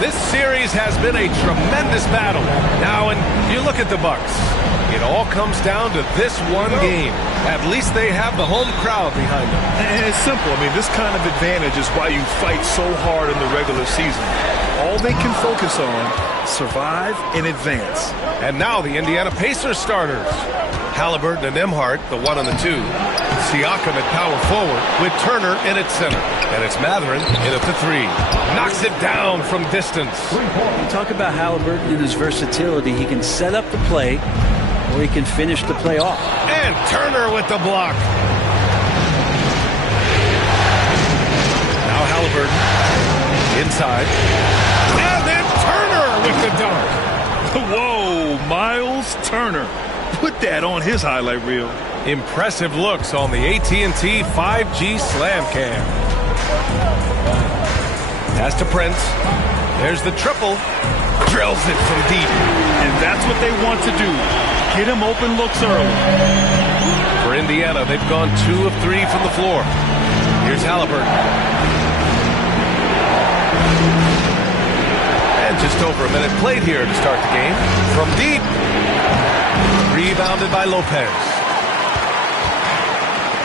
This series has been a tremendous battle. Now, and you look at the Bucks. It all comes down to this one game. At least they have the home crowd behind them. And it's simple. I mean, this kind of advantage is why you fight so hard in the regular season. All they can focus on, survive and advance. And now the Indiana Pacers starters. Halliburton and Nembhard, the 1 and the 2. Siakam at power forward with Turner in at center. And it's Mathurin in at the 3. Knocks it down from distance. You talk about Halliburton and his versatility. He can set up the play, or he can finish the play off. And Turner with the block. Now Halliburton inside. And then Turner with the dunk. Whoa, Miles Turner. Put that on his highlight reel. Impressive looks on the AT&T 5G Slam Cam. Pass to Prince. There's the triple. Drills it from deep. And that's what they want to do. Get him open looks early. For Indiana, they've gone 2 of 3 from the floor. Here's Halliburton. And just over a minute played here to start the game. From deep. Rebounded by Lopez.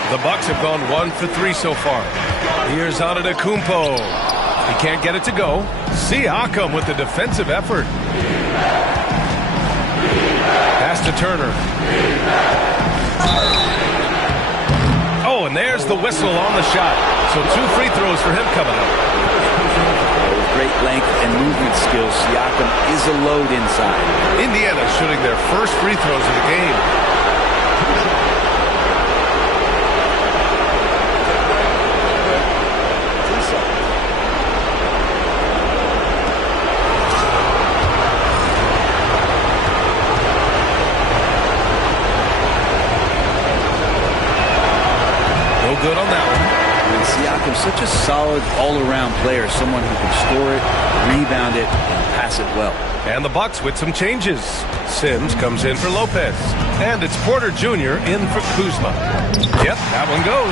The Bucks have gone 1 for 3 so far. Here's Antetokounmpo. He can't get it to go. Siakam with the defensive effort. Pass to Turner. Oh, and there's the whistle on the shot. So 2 free throws for him coming up. With great length and movement skills, Siakam is a load inside. Indiana shooting their first free throws of the game. Good on that one. And Siakam's such a solid all-around player, someone who can score it, rebound it, and pass it well. And the Bucks with some changes. Sims comes in for Lopez. And it's Porter Jr. in for Kuzma. Yep, that one goes.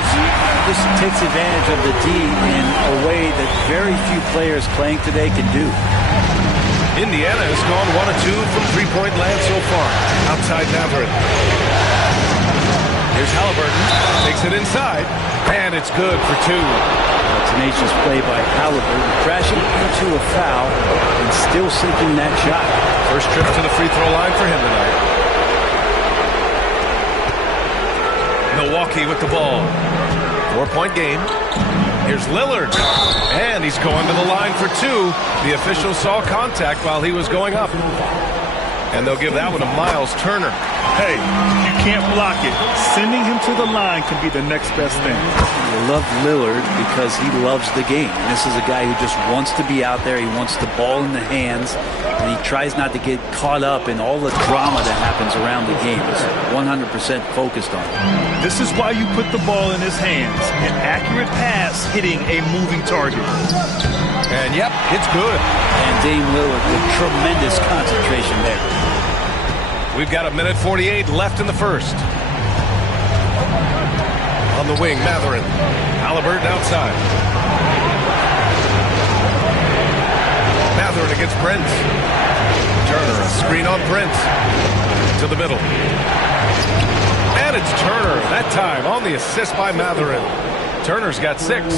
This takes advantage of the D in a way that very few players playing today can do. Indiana has gone 1 of 2 from three-point land so far. Outside Mathurin. Here's Halliburton, takes it inside, and it's good for 2. A tenacious play by Halliburton, crashing into a foul and still sinking that shot. First trip to the free throw line for him tonight. Milwaukee with the ball. 4-point game. Here's Lillard, and he's going to the line for 2. The official saw contact while he was going up. And they'll give that one to Miles Turner. Hey, you can't block it. Sending him to the line can be the next best thing. I love Lillard because he loves the game. This is a guy who just wants to be out there. He wants the ball in the hands, and he tries not to get caught up in all the drama that happens around the game. He's 100% focused on it. This is why you put the ball in his hands. An accurate pass hitting a moving target. And yep, it's good. And Dame Lillard with tremendous concentration there. We've got 1:48 left in the first. On the wing, Mathurin. Halliburton outside. Mathurin against Prince. Turner, a screen on Prince. To the middle. And it's Turner, that time on the assist by Mathurin. Turner's got 6.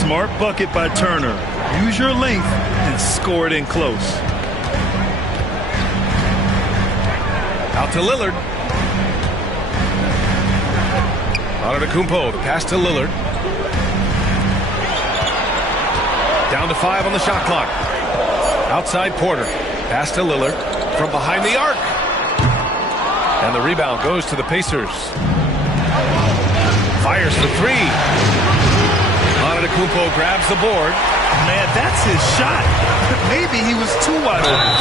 Smart bucket by Turner. Use your length and score it in close. Out to Lillard. Antetokounmpo, the pass to Lillard. Down to 5 on the shot clock. Outside Porter. Pass to Lillard from behind the arc. And the rebound goes to the Pacers. Fires for 3. Antetokounmpo grabs the board. Man, that's his shot. Maybe he was too wide open.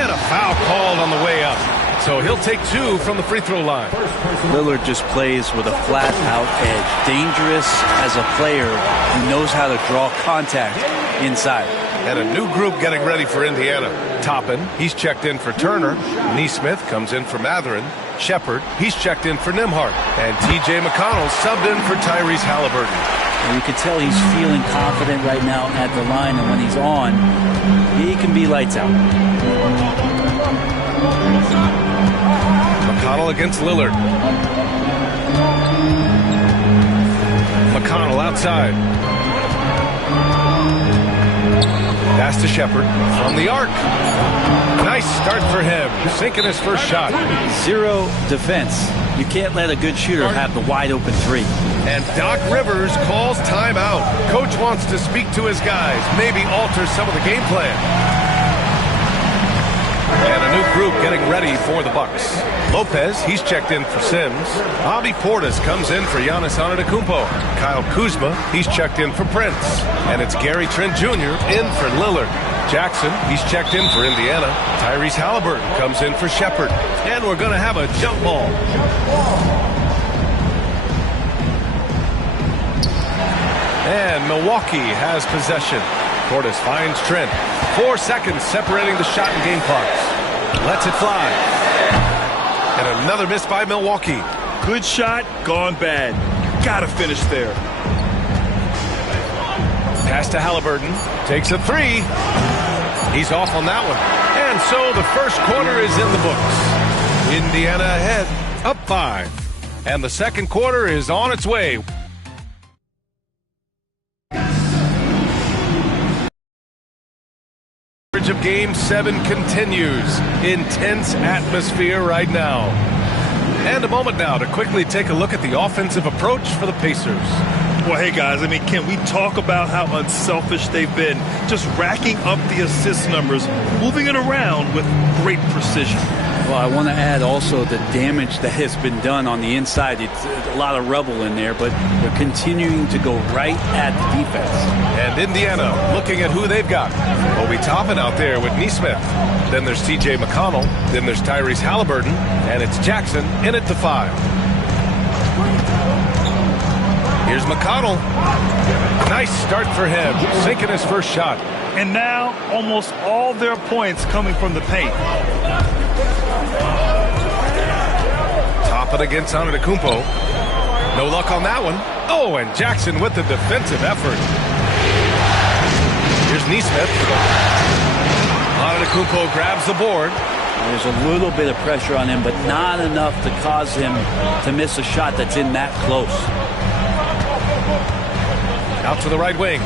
And a foul called on the way up. So he'll take 2 from the free throw line. Lillard just plays with a flat-out edge. Dangerous as a player who knows how to draw contact inside. And a new group getting ready for Indiana. Toppin, he's checked in for Turner. Neesmith comes in for Mathurin. Shepard, he's checked in for Nembhard. And T.J. McConnell subbed in for Tyrese Halliburton. And you can tell he's feeling confident right now at the line, and when he's on, he can be lights out. McConnell against Lillard. McConnell outside. Pass to Shepard from the arc. Nice start for him, sinking his first shot. Zero defense. You can't let a good shooter have the wide open three. And Doc Rivers calls timeout. Coach wants to speak to his guys, maybe alter some of the game plan. And a new group getting ready for the Bucks. Lopez, he's checked in for Sims. Bobby Portis comes in for Giannis Antetokounmpo. Kyle Kuzma, he's checked in for Prince. And it's Gary Trent Jr. in for Lillard. Jackson, he's checked in for Indiana. Tyrese Halliburton comes in for Shepard. And we're going to have a jump ball. And Milwaukee has possession. Portis finds Trent. 4 seconds separating the shot and game clocks. Lets it fly. And another miss by Milwaukee. Good shot, gone bad. Gotta finish there. Pass to Halliburton. Takes a three. He's off on that one. And so the first quarter is in the books. Indiana ahead, up 5. And the second quarter is on its way. Of Game 7 continues. Intense atmosphere right now. And a moment now to quickly take a look at the offensive approach for the Pacers. Well, hey, guys, I mean, can we talk about how unselfish they've been? Just racking up the assist numbers, moving it around with great precision. Well, I want to add also the damage that has been done on the inside. It's a lot of rubble in there, but they're continuing to go right at the defense. And Indiana looking at who they've got. Obi Toppin out there with Nesmith. Then there's TJ McConnell. Then there's Tyrese Halliburton. And it's Jackson in at the 5. Here's McConnell. Nice start for him, sinking his first shot. And now almost all their points coming from the paint. Toppin against Antetokounmpo. No luck on that one. Oh, and Jackson with the defensive effort. Here's Nesmith. Antetokounmpo grabs the board. There's a little bit of pressure on him, but not enough to cause him to miss a shot that's in that close. Out to the right wing.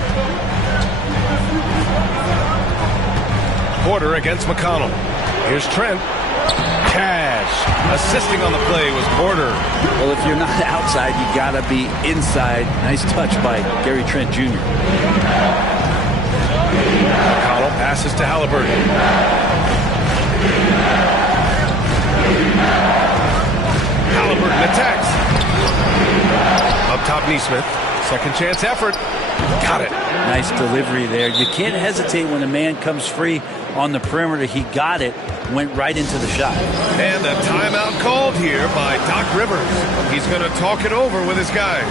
Porter against McConnell. Here's Trent. Cash. Assisting on the play was Porter. Well, if you're not outside, you got to be inside. Nice touch by Gary Trent Jr. McConnell passes to Halliburton. Halliburton attacks. Up top, Nesmith. Second chance effort. Got it. Nice delivery there. You can't hesitate when a man comes free on the perimeter. He got it, went right into the shot. And a timeout called here by Doc Rivers. He's going to talk it over with his guys.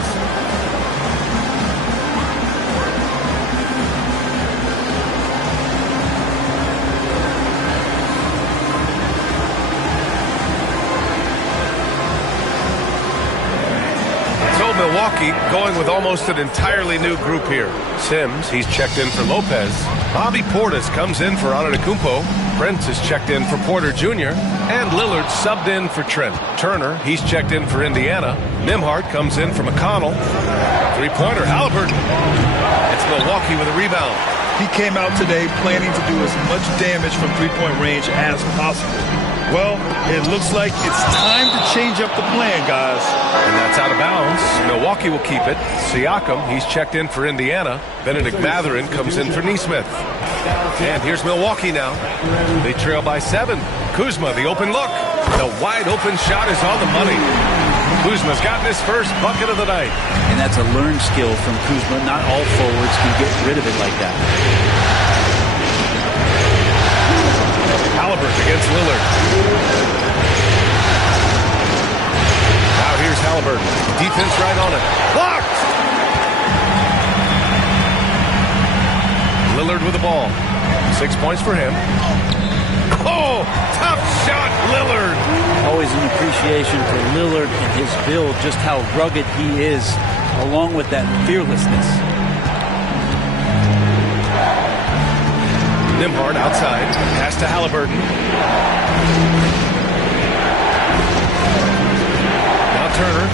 Milwaukee going with almost an entirely new group here. Sims, he's checked in for Lopez. Bobby Portis comes in for Antetokounmpo. Prince is checked in for Porter Jr. And Lillard subbed in for Trent. Turner, he's checked in for Indiana. Nembhard comes in for McConnell. Three-pointer, Halliburton. It's Milwaukee with a rebound. He came out today planning to do as much damage from three-point range as possible. Well, it looks like it's time to change up the plan, guys. And that's out of bounds. Milwaukee will keep it. Siakam, he's checked in for Indiana. Benedict Mathurin comes in for Nesmith. And here's Milwaukee now. They trail by 7. Kuzma, the open look. The wide open shot is on the money. Kuzma's gotten his first bucket of the night. And that's a learned skill from Kuzma. Not all forwards can get rid of it like that. Halliburton against Lillard. Now here's Halliburton. Defense right on it. Blocked! Lillard with the ball. 6 points for him. Oh, tough shot Lillard. Always an appreciation for Lillard and his build, just how rugged he is, along with that fearlessness. Nembhard outside. Pass to Halliburton. Now Turner.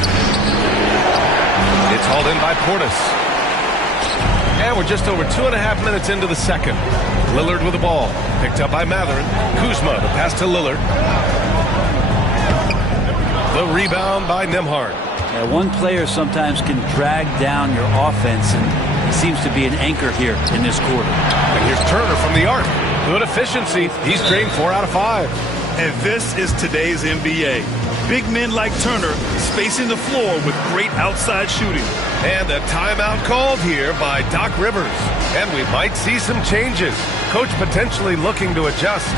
It's hauled in by Portis. And we're just over 2.5 minutes into the second. Lillard with the ball. Picked up by Matherin. Kuzma, the pass to Lillard. The rebound by Nembhard. Yeah, one player sometimes can drag down your offense, and he seems to be an anchor here in this quarter. And here's Turner from the arc. Good efficiency. He's drained 4 out of 5. And this is today's NBA. Big men like Turner spacing the floor with great outside shooting. And a timeout called here by Doc Rivers. And we might see some changes. Coach potentially looking to adjust.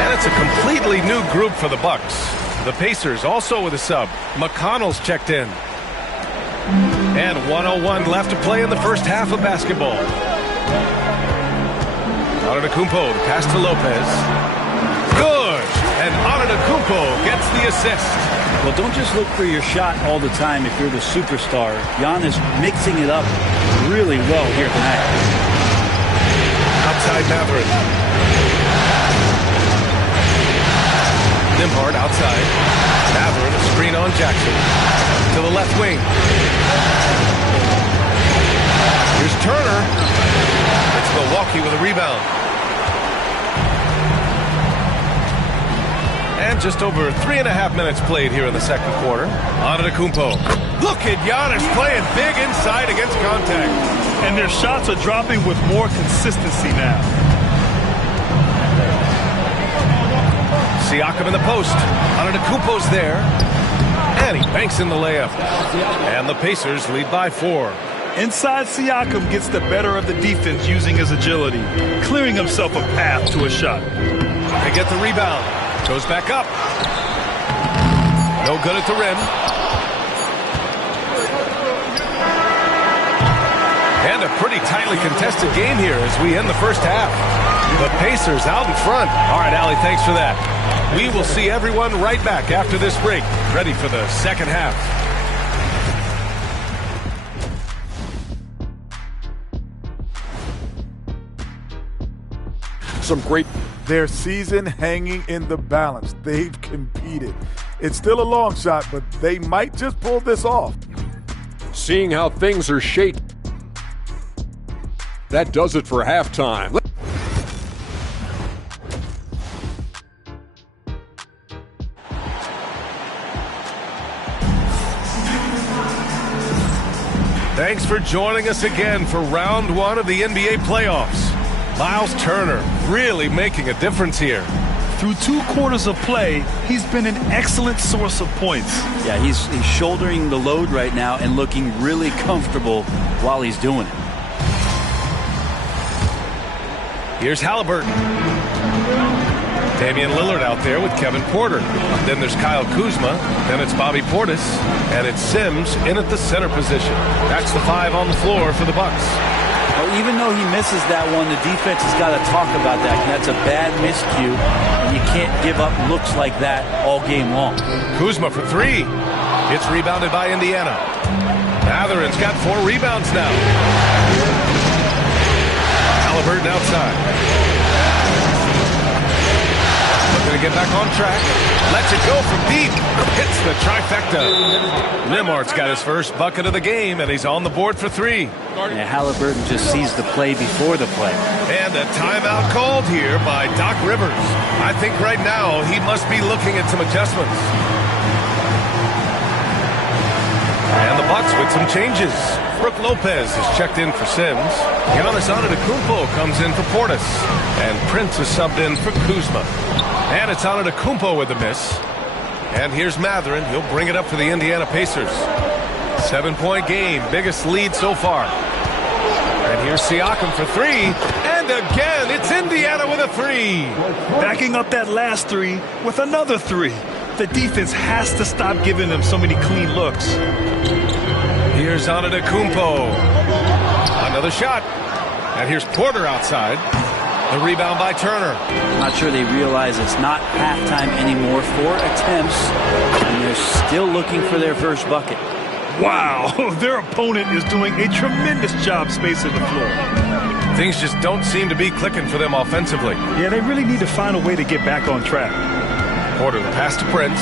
And it's a completely new group for the Bucks. The Pacers also with a sub. McConnell's checked in. And 1:01 left to play in the first half of basketball. Antetokounmpo, the pass to Lopez. Good! And Antetokounmpo gets the assist. Well, don't just look for your shot all the time if you're the superstar. Giannis mixing it up really well here tonight. Outside Matherin. Nembhard outside. Matherin, a screen on Jackson. To the left wing. Here's Turner. It's Milwaukee with a rebound. And just over 3.5 minutes played here in the second quarter. Antetokounmpo. Look at Giannis playing big inside against contact. And their shots are dropping with more consistency now. Siakam in the post. Antetokounmpo's there. And he banks in the layup. And the Pacers lead by 4. Inside, Siakam gets the better of the defense using his agility, clearing himself a path to a shot. They get the rebound. Goes back up. No good at the rim. And a pretty tightly contested game here as we end the first half. The Pacers out in front. All right, Allie, thanks for that. We will see everyone right back after this break, ready for the second half. Some great. Their season hanging in the balance. They've competed. It's still a long shot, but they might just pull this off. Seeing how things are shaped, that does it for halftime. Thanks for joining us again for round 1 of the NBA playoffs. Miles Turner really making a difference here. Through 2 quarters of play, he's been an excellent source of points. Yeah, he's shouldering the load right now and looking really comfortable while he's doing it. Here's Halliburton. Damian Lillard out there with Kevin Porter. Then there's Kyle Kuzma. Then it's Bobby Portis. And it's Sims in at the center position. That's the 5 on the floor for the Bucks. Well, even though he misses that one, the defense has got to talk about that. That's a bad miscue, and you can't give up looks like that all game long. Kuzma for 3. It's rebounded by Indiana. Matherin's got 4 rebounds now. Halliburton outside. Looking to get back on track. Lets it go from deep. Hits the trifecta. Nembhard's got his first bucket of the game, and he's on the board for 3. Yeah, Halliburton just sees the play before the play. And a timeout called here by Doc Rivers. I think right now he must be looking at some adjustments. And the Bucks with some changes. Brook Lopez is checked in for Sims. Giannis Antetokounmpo comes in for Portis. And Prince is subbed in for Kuzma. And it's Antetokounmpo with the miss. And here's Matherin. He'll bring it up for the Indiana Pacers. 7-point game. Biggest lead so far. And here's Siakam for 3. And again, it's Indiana with a 3. Backing up that last 3 with another 3. The defense has to stop giving them so many clean looks. Here's Antetokounmpo. Another shot. And here's Porter outside. The rebound by Turner. Not sure they realize it's not halftime anymore. 4 attempts, and they're still looking for their first bucket. Wow, their opponent is doing a tremendous job spacing the floor. Things just don't seem to be clicking for them offensively. Yeah, they really need to find a way to get back on track. Porter, the pass to Prince.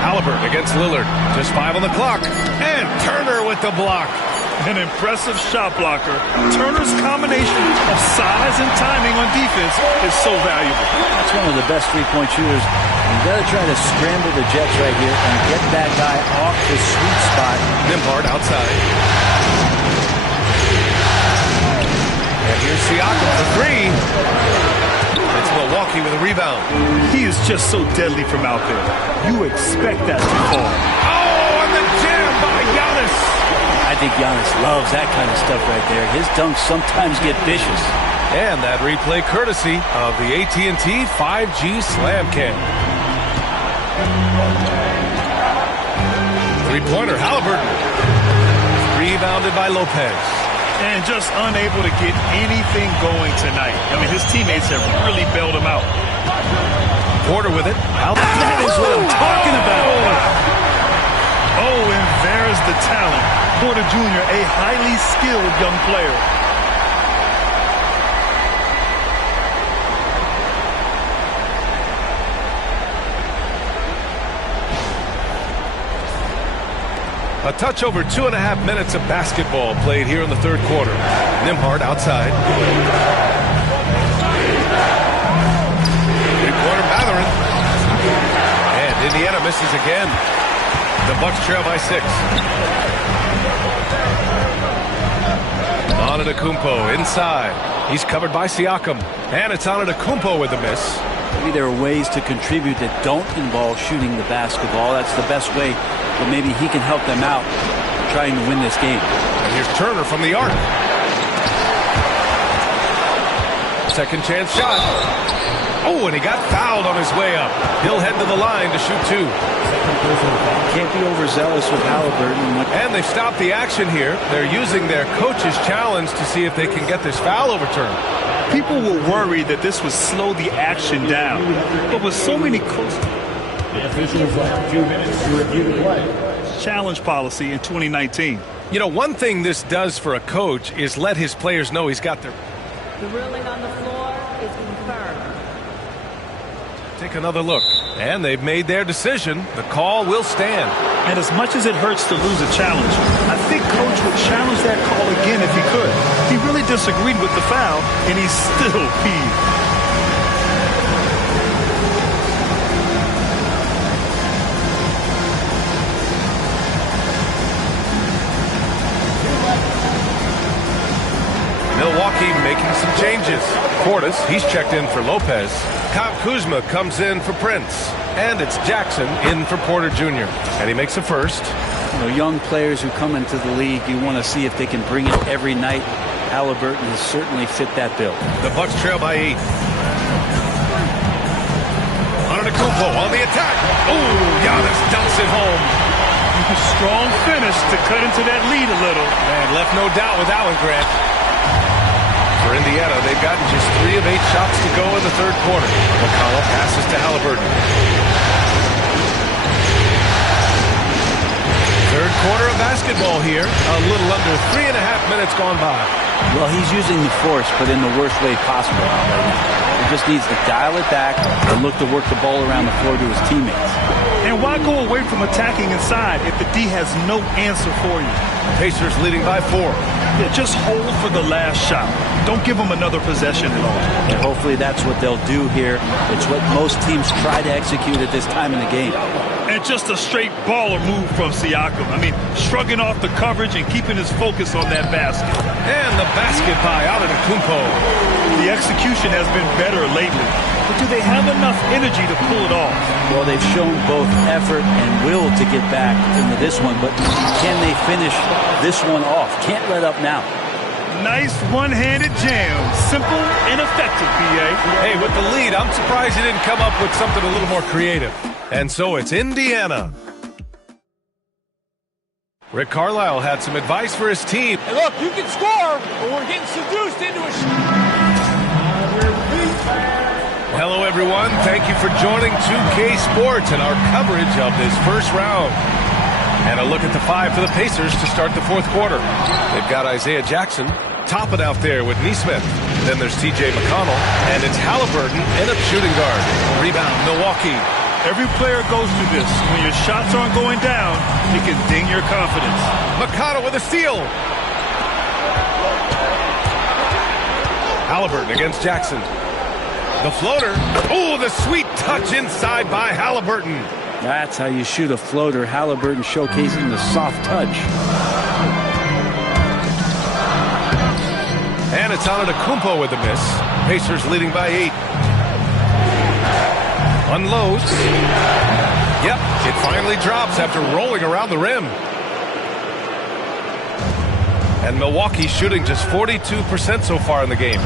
Halliburton against Lillard. Just 5 on the clock. And Turner with the block. An impressive shot blocker. Turner's combination of size and timing on defense is so valuable. That's one of the best three-point shooters. You've got to try to scramble the Jets right here and get that guy off the sweet spot. Nembhard outside. And here's Siakam for 3. It's Milwaukee with a rebound. He is just so deadly from out there. You expect that to fall. Oh, and the jam by Giannis. I think Giannis loves that kind of stuff right there. His dunks sometimes get vicious. And that replay courtesy of the AT&T 5G Slam Cam. Three-pointer, Halliburton. Rebounded by Lopez. And just unable to get anything going tonight. I mean, his teammates have really bailed him out. Porter with it. That is what I'm talking about. Oh, and there's the talent. Porter Jr., a highly skilled young player. A touch over 2.5 minutes of basketball played here in the third quarter. Nembhard outside. Three-pointer Mathurin. And Indiana misses again. The Bucks trail by 6. Antetokounmpo inside. He's covered by Siakam. And it's Antetokounmpo with the miss. Maybe there are ways to contribute that don't involve shooting the basketball. That's the best way. But maybe he can help them out trying to win this game. And here's Turner from the arc. Second chance shot. Oh, and he got fouled on his way up. He'll head to the line to shoot 2. Can't be overzealous with Halliburton. And they've stopped the action here. They're using their coach's challenge to see if they can get this foul overturned. People were worried that this would slow the action down. But with so many close... The officials have 2 minutes to review the play. Challenge policy in 2019. You know, one thing this does for a coach is let his players know he's got their... The ruling on the floor is confirmed. Take another look. And they've made their decision. The call will stand. And as much as it hurts to lose a challenge, I think Coach would challenge that call again if he could. He really disagreed with the foul, and he's still peeved. Milwaukee making some changes. Portis, he's checked in for Lopez. Kyle Kuzma comes in for Prince. And it's Jackson in for Porter Jr. And he makes a first. You know, young players who come into the league, you want to see if they can bring it every night. Halliburton has certainly fit that bill. The Bucks trail by 8. Antetokounmpo on the attack. Oh, Giannis dumps it home. Strong finish to cut into that lead a little. And left no doubt with Allen Grant. For Indiana, they've gotten just 3 of 8 shots to go in the third quarter. McCollum passes to Halliburton. Third quarter of basketball here. A little under 3.5 minutes gone by. Well, he's using the force, but in the worst way possible right now. He just needs to dial it back and look to work the ball around the floor to his teammates. And why go away from attacking inside if the D has no answer for you? Pacers leading by 4. Yeah, just hold for the last shot. Don't give them another possession at all. And hopefully that's what they'll do here. It's what most teams try to execute at this time in the game. And just a straight baller move from Siakam. I mean, shrugging off the coverage and keeping his focus on that basket. And the basket by Antetokounmpo. The execution has been better lately. But do they have enough energy to pull it off? Well, they've shown both effort and will to get back into this one, but can they finish this one off? Can't let up now. Nice one-handed jam. Simple and effective, B.A. Hey, with the lead, I'm surprised he didn't come up with something a little more creative. And so it's Indiana. Rick Carlisle had some advice for his team. Hey, look, you can score, but we're getting seduced into a Hello, everyone. Thank you for joining 2K Sports and our coverage of this first round. And a look at the five for the Pacers to start the fourth quarter. They've got Isaiah Jackson topping out there with Neesmith. Then there's TJ McConnell, and it's Halliburton in a shooting guard. Rebound, Milwaukee. Every player goes through this. When your shots aren't going down, it can ding your confidence. McConnell with a steal. Halliburton against Jackson. The floater. Oh, the sweet touch inside by Halliburton. That's how you shoot a floater. Halliburton showcasing the soft touch. And it's Antetokounmpo with a miss. Pacers leading by 8. Unloads. Yep, it finally drops after rolling around the rim. And Milwaukee shooting just 42% so far in the game.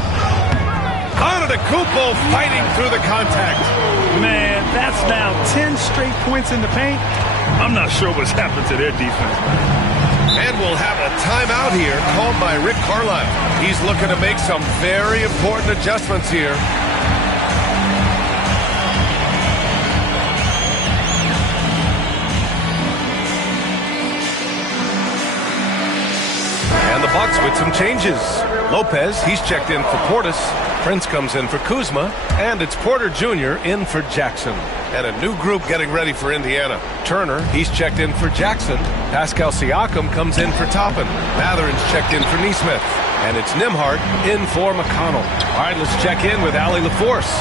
Antetokounmpo fighting through the contact. Man, that's now 10 straight points in the paint. I'm not sure what's happened to their defense. And we'll have a timeout here called by Rick Carlisle. He's looking to make some very important adjustments here. And the Bucks with some changes. Lopez, he's checked in for Portis. Prince comes in for Kuzma. And it's Porter Jr. in for Jackson. And a new group getting ready for Indiana. Turner, he's checked in for Jackson. Pascal Siakam comes in for Toppin. Matherin's checked in for Neesmith. And it's Nembhard in for McConnell. All right, let's check in with Allie LaForce.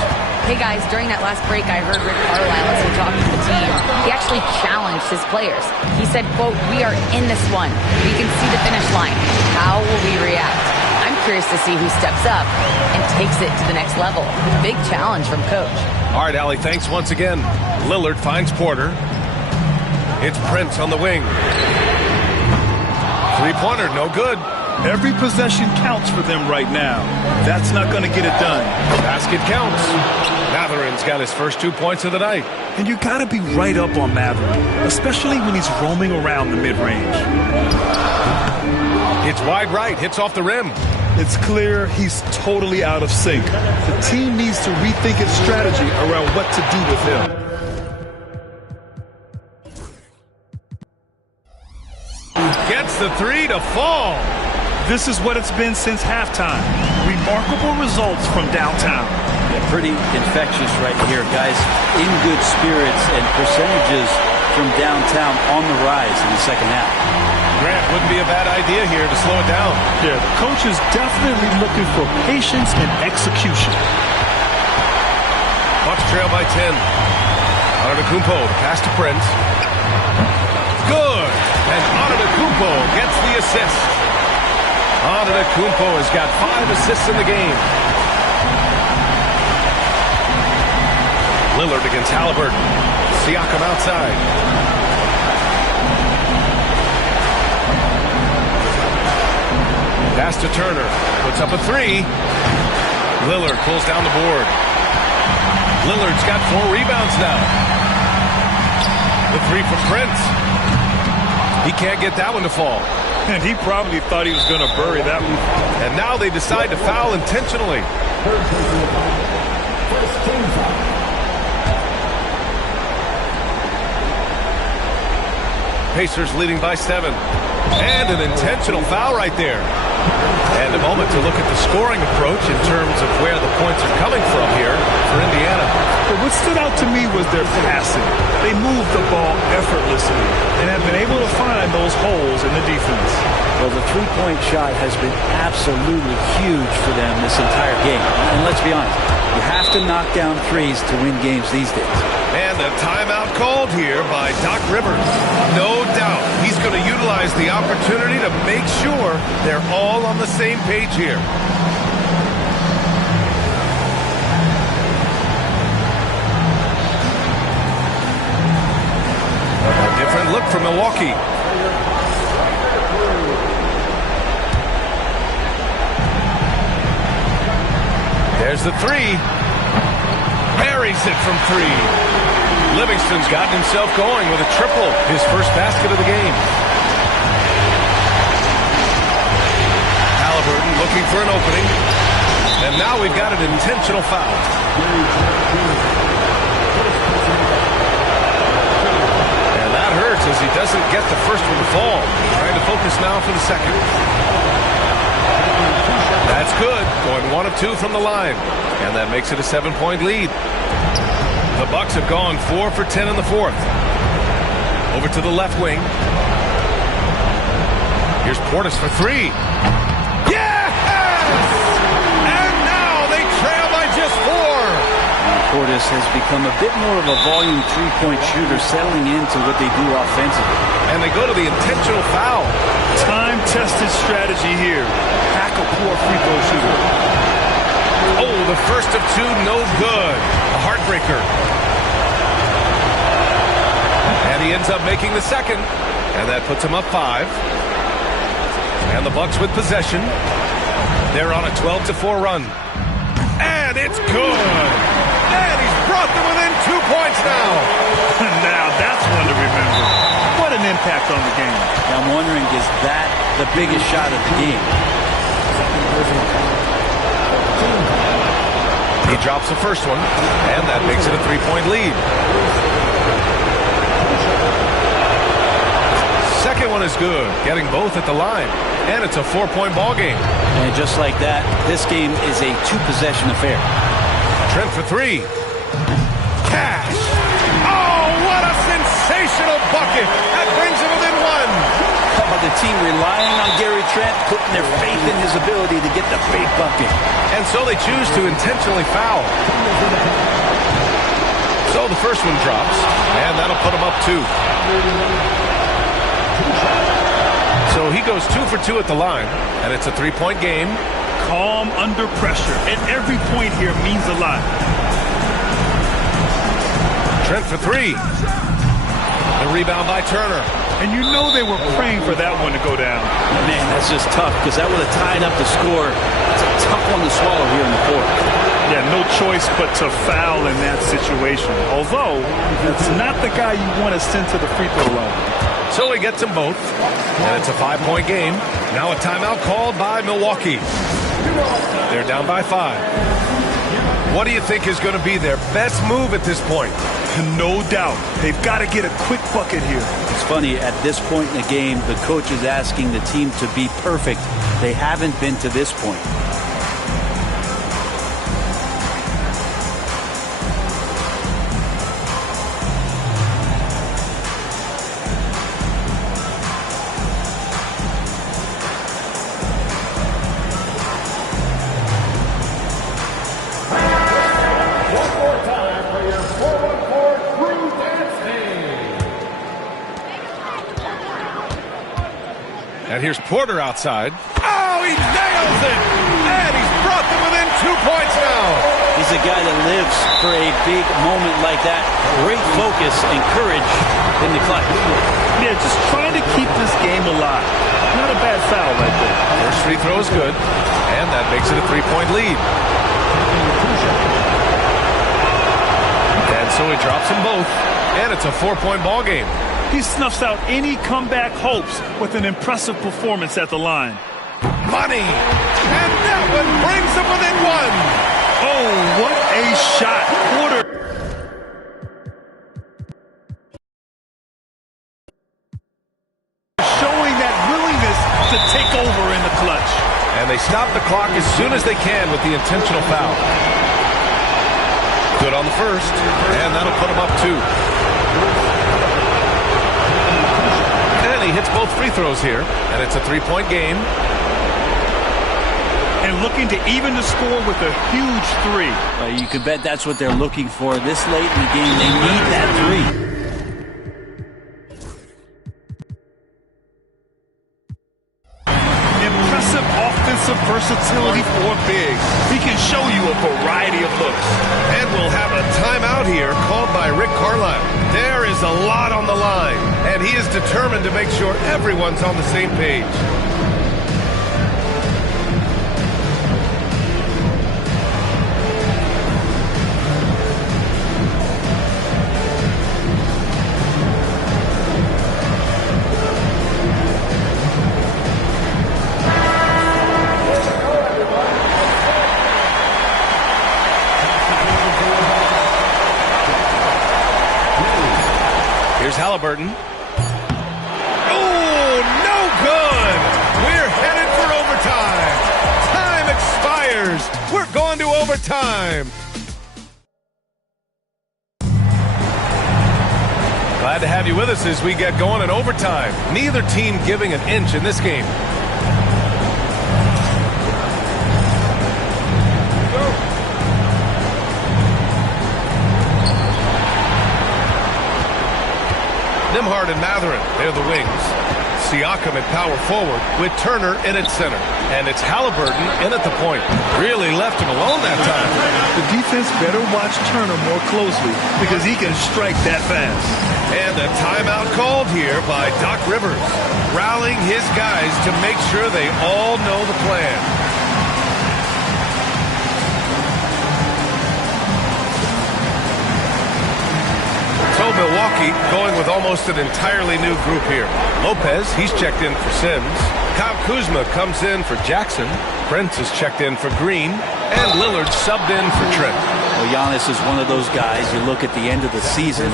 Hey guys, during that last break, I heard Rick Carlisle as he talked to the team. He actually challenged his players. He said, quote, "We are in this one. We can see the finish line. How will we react?" I'm curious to see who steps up and takes it to the next level. Big challenge from coach. All right, Allie, thanks once again. Lillard finds Porter. It's Prince on the wing. Three-pointer, no good. Every possession counts for them right now. That's not going to get it done. Basket counts. Matherin's got his first 2 points of the night. And you got to be right up on Matherin, especially when he's roaming around the mid-range. It's wide right, hits off the rim. It's clear he's totally out of sync. The team needs to rethink its strategy around what to do with him. Gets the three to fall. This is what it's been since halftime. Remarkable results from downtown. Yeah, pretty infectious right here, guys. In good spirits and percentages from downtown on the rise in the second half. Grant, wouldn't be a bad idea here to slow it down. Yeah, the coach is definitely looking for patience and execution. Bucks trail by 10. Antetokounmpo, the pass to Prince. Good. And Antetokounmpo gets the assist. Antetokounmpo has got 5 assists in the game. Lillard against Halliburton. Siakam outside. Pass to Turner. Puts up a 3. Lillard pulls down the board. Lillard's got 4 rebounds now. The 3 for Prince. He can't get that one to fall. And he probably thought he was going to bury that one. And now they decide to foul intentionally. Pacers leading by 7. And an intentional foul right there. And a moment to look at the scoring approach in terms of where the points are coming from here for Indiana. But what stood out to me was their passing. They moved the ball effortlessly and have been able to find those holes in the defense. Well, the three-point shot has been absolutely huge for them this entire game. And let's be honest, you have to knock down threes to win games these days. And a timeout called here by Doc Rivers. No doubt he's going to utilize the opportunity to make sure they're all on the same page here. A different look for Milwaukee. There's the three. Buries it from three. Livingston's gotten himself going with a triple, his first basket of the game. Halliburton looking for an opening. And now we've got an intentional foul. And that hurts as he doesn't get the first one to fall. Trying to focus now for the second. That's good. Going 1 of 2 from the line. And that makes it a 7-point lead. The Bucks have gone 4 for 10 in the fourth. Over to the left wing. Here's Portis for three. Yes! And now they trail by just 4. Portis has become a bit more of a volume three-point shooter, settling into what they do offensively. And they go to the intentional foul. Time-tested strategy here. Hack a poor free throw shooter. Oh, the first of 2, no good. A heartbreaker. And he ends up making the second. And that puts him up 5. And the Bucks with possession. They're on a 12-4 run. And it's good. And he's brought them within 2 points now. Now that's one to remember. What an impact on the game. I'm wondering, is that the biggest shot of the game? He drops the first one, and that makes it a 3-point lead. Second one is good, getting both at the line. And it's a 4-point ball game. And just like that, this game is a 2-possession affair. Trent for 3. Cash! Oh, what a sensational bucket! That brings him within 1. How about the team relying on Gary Trent, putting their faith in his ability to get the big bucket? And so they choose to intentionally foul. So the first one drops, and that'll put him up 2. So he goes 2 for 2 at the line, and it's a 3-point game. Calm under pressure, and every point here means a lot. Trent for 3. The rebound by Turner. And you know they were praying for that one to go down. Man, that's just tough, because that would have tied up the score. It's a tough one to swallow here in the fourth. Yeah, no choice but to foul in that situation. Although, it's not the guy you want to send to the free throw line. So he gets them both, and it's a 5-point game. Now a timeout called by Milwaukee. They're down by 5. What do you think is going to be their best move at this point? No doubt. They've got to get a quick bucket here. It's funny, at this point in the game, the coach is asking the team to be perfect. They haven't been to this point. And here's Porter outside. Oh, he nails it! And he's brought them within 2 points now. He's a guy that lives for a big moment like that. Great focus and courage in the clutch. Yeah, just trying to keep this game alive. Not a bad foul right there. First free throw is good, and that makes it a 3-point lead. And so he drops them both, and it's a 4-point ball game. He snuffs out any comeback hopes with an impressive performance at the line. Money! And that one brings them within 1. Oh, what a shot. Porter. Showing that willingness to take over in the clutch. And they stop the clock as soon as they can with the intentional foul. Good on the first, and that'll put them up 2. He hits both free throws here, and it's a 3-point game. And looking to even the score with a huge 3. You can bet that's what they're looking for. This late in the game, they need that 3. Impressive offensive versatility for big. He can show you a variety of looks. And we'll have a timeout here called by Rick Carlisle. There is a lot on the line, and he is determined to make sure everyone's on the same page. Halliburton. Oh, no good! We're headed for overtime. Time expires. We're going to overtime. Glad to have you with us as we get going in overtime. Neither team giving an inch in this game. Nembhard and Mathurin, they're the wings. Siakam at power forward with Turner in at center. And it's Halliburton in at the point. Really left him alone that time. The defense better watch Turner more closely because he can strike that fast. And a timeout called here by Doc Rivers, rallying his guys to make sure they all know the plan. So Milwaukee going with almost an entirely new group here. Lopez, he's checked in for Sims. Kyle Kuzma comes in for Jackson. Prince is checked in for Green. And Lillard subbed in for Trent. Well, Giannis is one of those guys, you look at the end of the season,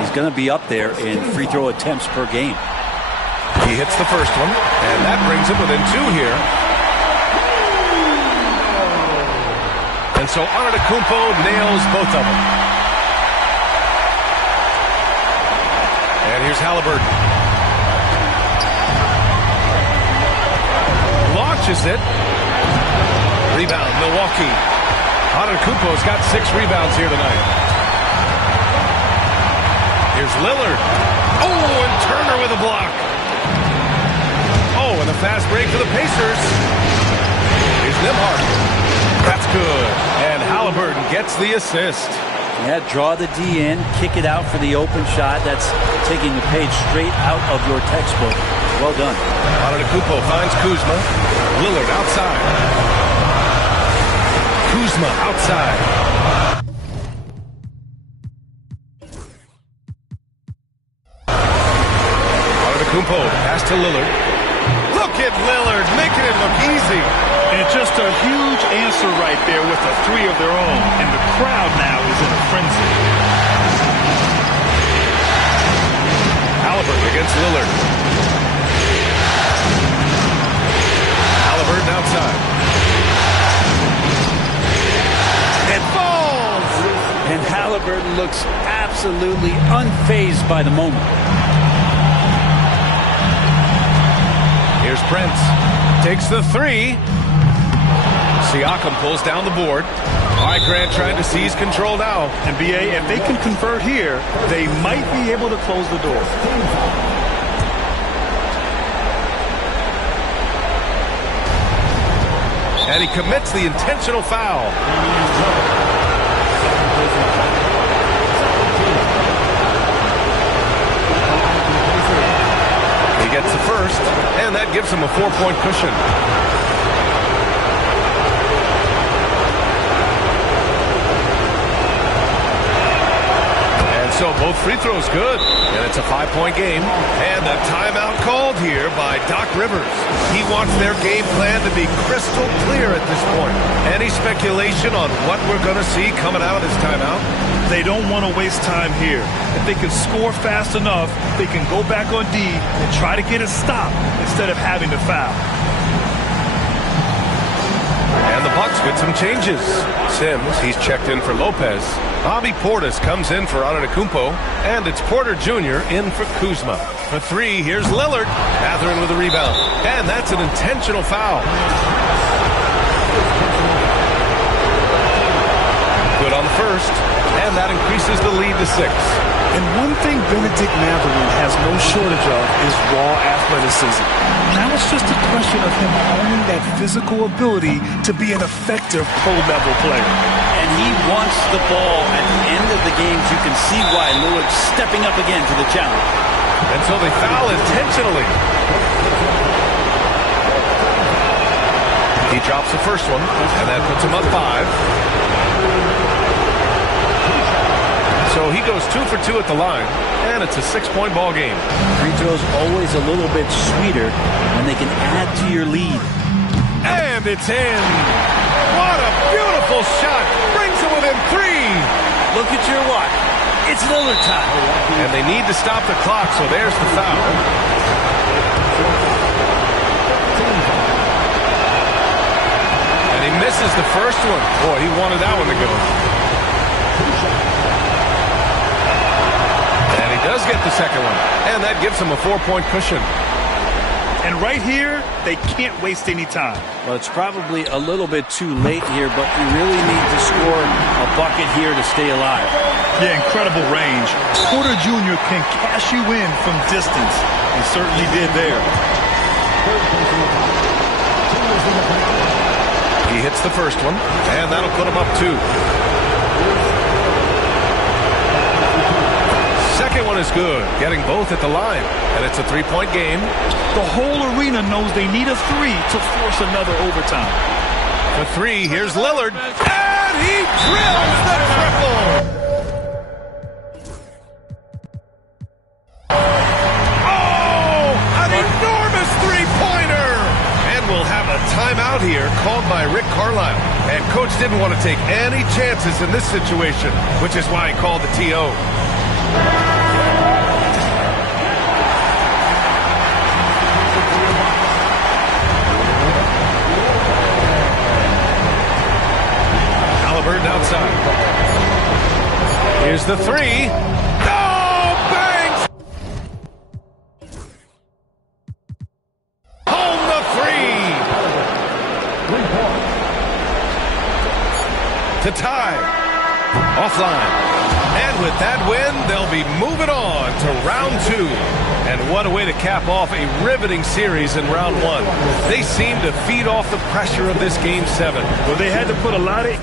he's going to be up there in free throw attempts per game. He hits the first one, and that brings him within 2 here. And so Antetokounmpo nails both of them. And here's Halliburton. Launches it. Rebound, Milwaukee. Antetokounmpo's got 6 rebounds here tonight. Here's Lillard. Oh, and Turner with a block. Oh, and a fast break for the Pacers. Here's Nembhard. That's good. And Halliburton gets the assist. Yeah, draw the D in, kick it out for the open shot. That's taking the page straight out of your textbook. Well done. Antetokounmpo finds Kuzma. Lillard outside. Kuzma outside. Antetokounmpo pass to Lillard. Look at Lillard making it look easy. And just a huge answer right there with a 3 of their own. And the crowd now is in a frenzy. Halliburton against Lillard. Halliburton outside. It falls! And Halliburton looks absolutely unfazed by the moment. Here's Prince. Takes the 3. Siakam pulls down the board. All right, Grant trying to seize control now. And BA, if they can convert here, they might be able to close the door. And he commits the intentional foul. He gets the first, and that gives him a 4-point cushion. So both free throws good, and it's a 5-point game. And a timeout called here by Doc Rivers. He wants their game plan to be crystal clear at this point. Any speculation on what we're going to see coming out of this timeout? They don't want to waste time here. If they can score fast enough, they can go back on D and try to get a stop instead of having to foul. And the Bucks with some changes. Sims, he's checked in for Lopez. Bobby Portis comes in for Antetokounmpo. And it's Porter Jr. in for Kuzma. For 3, here's Lillard. Mathurin with a rebound. And that's an intentional foul. Good on the first. And that increases the lead to 6. And one thing Benedict Mathurin has no shortage of is raw athleticism. Now it's just a question of him owning that physical ability to be an effective pro-level player. And he wants the ball at the end of the games. You can see why Lillard's stepping up again to the challenge. And so they foul intentionally. He drops the first one, and that puts him up 5. So he goes 2 for 2 at the line, and it's a 6-point ball game. Free throws always a little bit sweeter when they can add to your lead. And it's in. What a beautiful shot. Brings it within 3. Look at your watch. It's Lillard time. And they need to stop the clock, so there's the foul. And he misses the first one. Boy, he wanted that one to go. And he does get the second one. And that gives him a 4-point cushion. And right here, they can't waste any time. Well, it's probably a little bit too late here, but you really need to score a bucket here to stay alive. Yeah, incredible range. Porter Jr. can cash you in from distance. He certainly did there. He hits the first one, and that'll put him up 2. Second one is good, getting both at the line, and it's a 3-point game. The whole arena knows they need a 3 to force another overtime. The 3, here's Lillard, and he drills the triple! Oh, an enormous three-pointer! And we'll have a timeout here called by Rick Carlisle. And Coach didn't want to take any chances in this situation, which is why he called the TO. Halliburton outside. Here's the 3. Oh, bangs! Home the 3. To tie. Offline. And with that win, they'll be moving on to round 2. And what a way to cap off a riveting series in round 1. They seem to feed off the pressure of this Game 7. Well, they had to put a lot of